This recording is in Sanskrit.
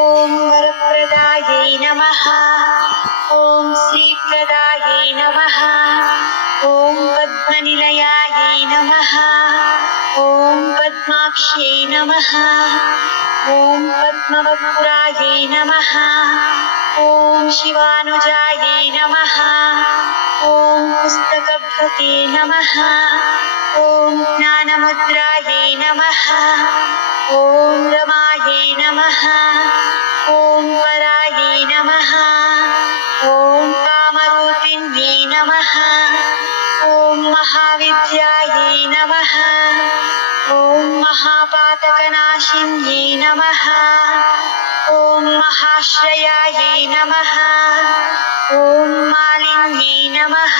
ॐ वरप्रदायै नमः। ॐ श्रीप्रदायै नमः। ॐ पद्मनिलयायै नमः। ॐ पद्माक्ष्यै नमः। ॐ पद्मवक्त्रायै नमः। ॐ शिवानुजायै नमः। ॐ पुस्तकभृते नमः। ॐ ज्ञानमुद्रायै नमः। ॐ रमायै नमः। ॐ परायै नमः। ॐ कामरूपिण्यै नमः। ॐ महाविद्यायै नमः। ॐ महापातकनाशिन्यै नमः। ॐ महाश्रयायै नमः। ॐ मालिन्यै नमः।